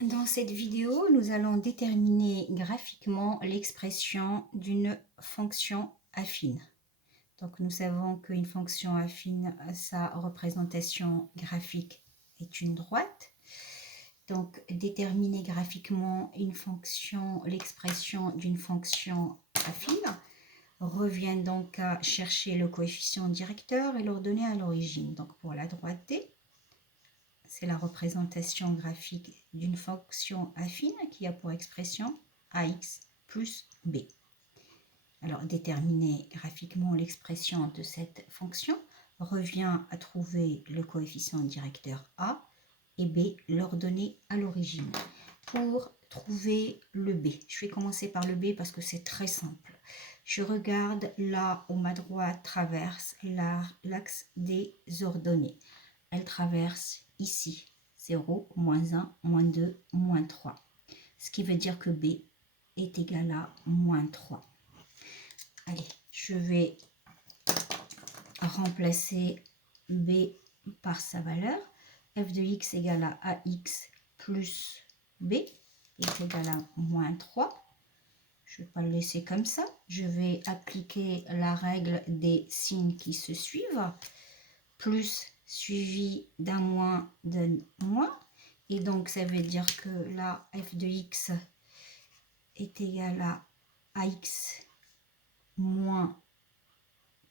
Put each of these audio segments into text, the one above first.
Dans cette vidéo, nous allons déterminer graphiquement l'expression d'une fonction affine. Donc, nous savons qu'une fonction affine, sa représentation graphique est une droite. Donc, déterminer graphiquement une fonction, l'expression d'une fonction affine revient donc à chercher le coefficient directeur et l'ordonnée à l'origine. Donc, pour la droite D, c'est la représentation graphique d'une fonction affine qui a pour expression ax plus b. Alors, déterminer graphiquement l'expression de cette fonction revient à trouver le coefficient directeur a et b, l'ordonnée à l'origine. Pour trouver le b, je vais commencer par le b parce que c'est très simple. Je regarde là où ma droite traverse l'axe des ordonnées. Elle traverse ici 0, moins 1, moins 2, moins 3. Ce qui veut dire que b est égal à moins 3. Allez, je vais remplacer b par sa valeur. F de x égale à ax plus b est égal à moins 3. Je ne vais pas le laisser comme ça. Je vais appliquer la règle des signes qui se suivent. Plus suivi d'un moins donne moins. Et donc, ça veut dire que là, f de x est égal à ax moins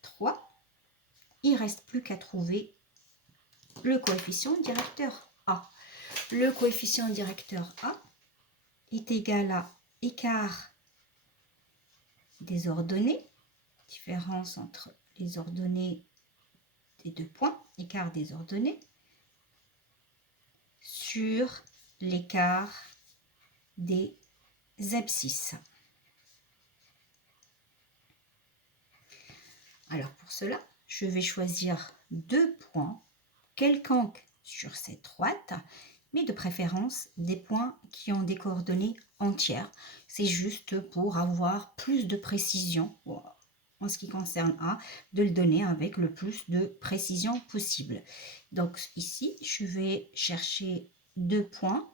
3. Il ne reste plus qu'à trouver le coefficient directeur a. Le coefficient directeur a est égal à écart des ordonnées, différence entre les ordonnées des deux points, écart des ordonnées, sur l'écart des abscisses. Alors pour cela, je vais choisir deux points quelconques sur cette droite, mais de préférence des points qui ont des coordonnées entières. C'est juste pour avoir plus de précision en ce qui concerne A, de le donner avec le plus de précision possible. Donc ici, je vais chercher deux points.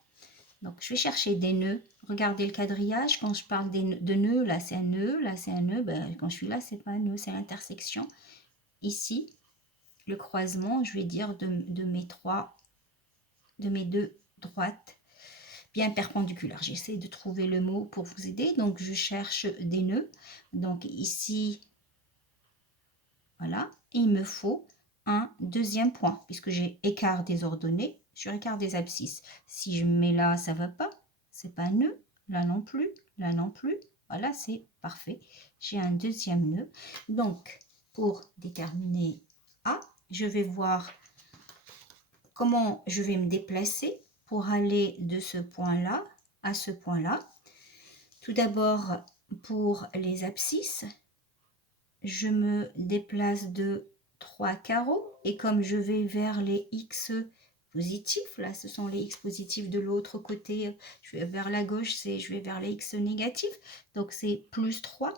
Donc je vais chercher des nœuds. Regardez le quadrillage. Quand je parle de nœuds, là c'est un nœud, là c'est un nœud. Ben, quand je suis là, c'est pas un nœud, c'est l'intersection. Ici, le croisement, je vais dire de mes deux droites bien perpendiculaires. J'essaie de trouver le mot pour vous aider. Donc je cherche des nœuds. Donc ici, voilà, et il me faut un deuxième point, puisque j'ai écart des ordonnées sur écart des abscisses. Si je mets là, ça ne va pas, c'est pas un nœud, là non plus, là non plus. Voilà, c'est parfait. J'ai un deuxième nœud. Donc, pour déterminer A, je vais voir comment je vais me déplacer pour aller de ce point-là à ce point-là. Tout d'abord, pour les abscisses, je me déplace de 3 carreaux et comme je vais vers les x positifs, là ce sont les x positifs de l'autre côté, je vais vers la gauche, je vais vers les x négatifs, donc c'est plus 3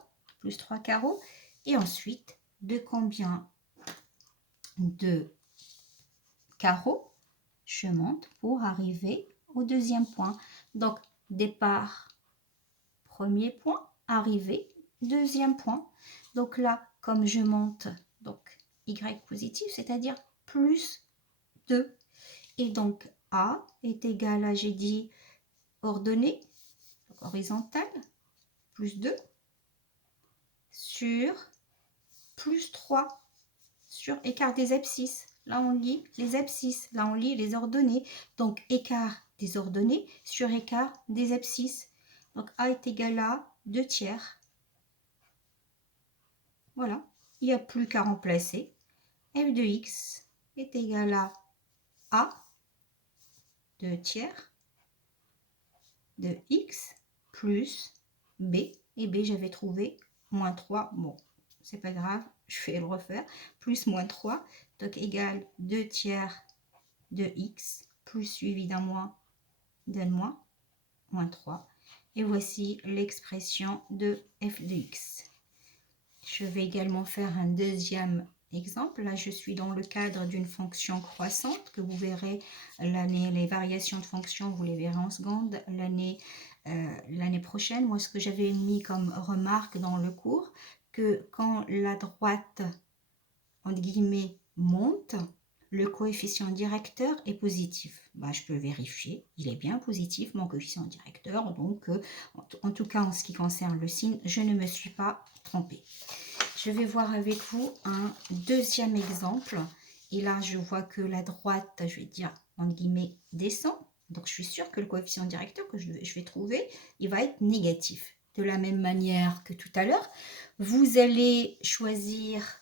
carreaux. Et ensuite, de combien de carreaux je monte pour arriver au deuxième point. Donc départ, premier point, arrivée, deuxième point. Donc là, comme je monte, donc y positif, c'est-à-dire plus 2. Et donc A est égal à, j'ai dit, ordonnée, horizontale, plus 2, sur plus 3, sur écart des abscisses. Là, on lit les abscisses, là, on lit les ordonnées. Donc, écart des ordonnées sur écart des abscisses. Donc, A est égal à 2 tiers. Voilà, il n'y a plus qu'à remplacer. F de x est égal à A, 2 tiers, de x plus b. Et b, j'avais trouvé moins 3. Bon, c'est pas grave, je vais le refaire. Plus moins 3, donc égal 2 tiers de x, plus suivi d'un moins, moins 3. Et voici l'expression de f de x. Je vais également faire un deuxième exemple. Là, je suis dans le cadre d'une fonction croissante que vous verrez l'année, les variations de fonction, vous les verrez en seconde l'année prochaine. Moi, ce que j'avais mis comme remarque dans le cours, que quand la droite, entre guillemets, monte, le coefficient directeur est positif. Bah, je peux vérifier, il est bien positif, mon coefficient directeur. Donc, en tout cas, en ce qui concerne le signe, je ne me suis pas trompée. Je vais voir avec vous un deuxième exemple. Et là, je vois que la droite, je vais dire, entre guillemets, descend. Donc, je suis sûre que le coefficient directeur que je vais trouver, il va être négatif. De la même manière que tout à l'heure, vous allez choisir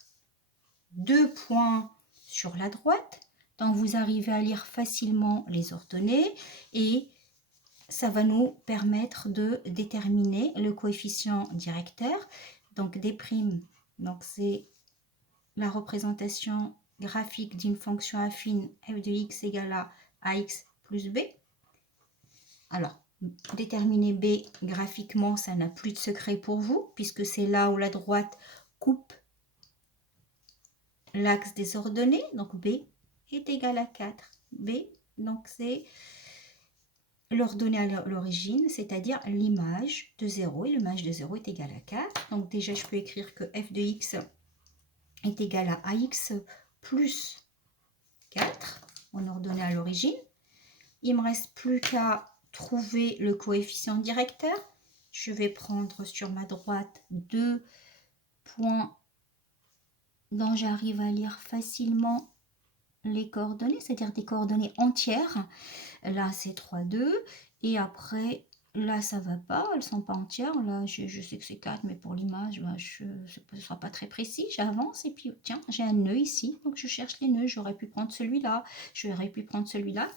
2 points sur la droite. Donc, vous arrivez à lire facilement les ordonnées et ça va nous permettre de déterminer le coefficient directeur. Donc, des primes, donc c'est la représentation graphique d'une fonction affine f de x égale à ax plus b. Alors, déterminer b graphiquement, ça n'a plus de secret pour vous, puisque c'est là où la droite coupe l'axe des ordonnées. Donc, b est égal à 4. b, donc c'est l'ordonnée à l'origine, c'est-à-dire l'image de 0. Et l'image de 0 est égale à 4. Donc, déjà, je peux écrire que f de x est égal à ax plus 4, en ordonnée à l'origine. Il ne me reste plus qu'à trouver le coefficient directeur. Je vais prendre sur ma droite 2 points dont j'arrive à lire facilement les coordonnées, c'est-à-dire des coordonnées entières. Là, c'est 3, 2. Et après, là, ça va pas, elles sont pas entières. Là, je sais que c'est 4, mais pour l'image, bah, ce ne sera pas très précis. J'avance et puis, tiens, j'ai un nœud ici. Donc, je cherche les nœuds. J'aurais pu prendre celui-là. J'aurais pu prendre celui-là.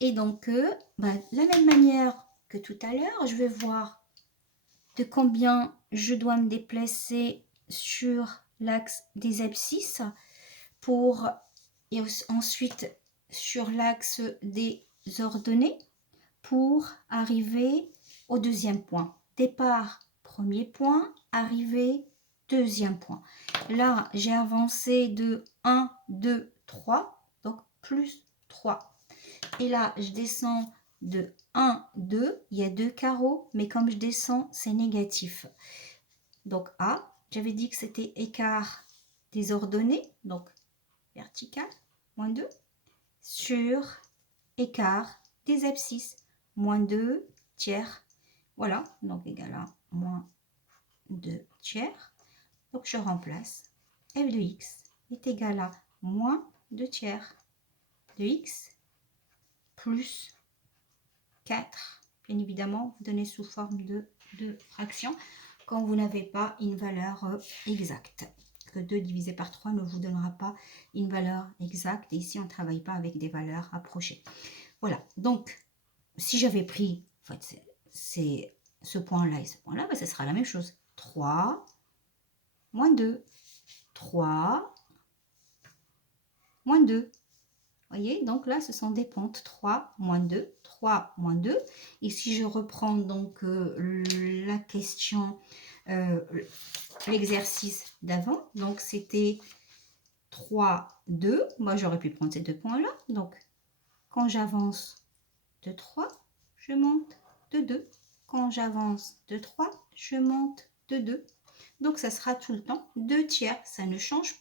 Et donc, bah, de la même manière que tout à l'heure, je vais voir de combien je dois me déplacer sur l'axe des abscisses pour, et ensuite sur l'axe des ordonnées pour arriver au deuxième point. Départ, premier point, arrivée, deuxième point. Là, j'ai avancé de 1, 2, 3, donc plus 3. Et là, je descends de 1, 2, il y a 2 carreaux, mais comme je descends, c'est négatif. Donc A, j'avais dit que c'était écart des ordonnées, donc vertical, moins 2, sur écart des abscisses, moins 2 tiers. Voilà, donc égal à moins 2 tiers. Donc je remplace f de x est égal à moins 2 tiers de x plus 4. Bien évidemment, vous donnez sous forme de fractions quand vous n'avez pas une valeur exacte. Que 2 divisé par 3 ne vous donnera pas une valeur exacte. Et ici, on ne travaille pas avec des valeurs approchées. Voilà, donc si j'avais pris en fait, c'est ce point-là et ce point-là, ben, ce sera la même chose. 3 moins 2. 3 moins 2. Voyez, donc là, ce sont des pentes. 3 moins 2, 3 moins 2. Et si je reprends donc la question, l'exercice d'avant, donc c'était 3, 2. Moi, j'aurais pu prendre ces deux points-là. Donc, quand j'avance de 3, je monte de 2. Quand j'avance de 3, je monte de 2. Donc, ça sera tout le temps 2 tiers. Ça ne change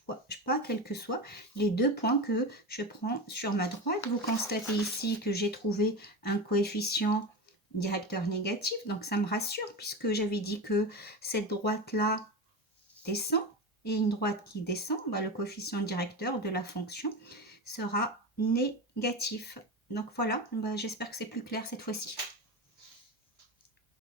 pas, quels que soient les deux points que je prends sur ma droite. Vous constatez ici que j'ai trouvé un coefficient directeur négatif. Donc, ça me rassure puisque j'avais dit que cette droite-là descend. Et une droite qui descend, bah, le coefficient directeur de la fonction sera négatif. Donc, voilà, bah, j'espère que c'est plus clair cette fois-ci.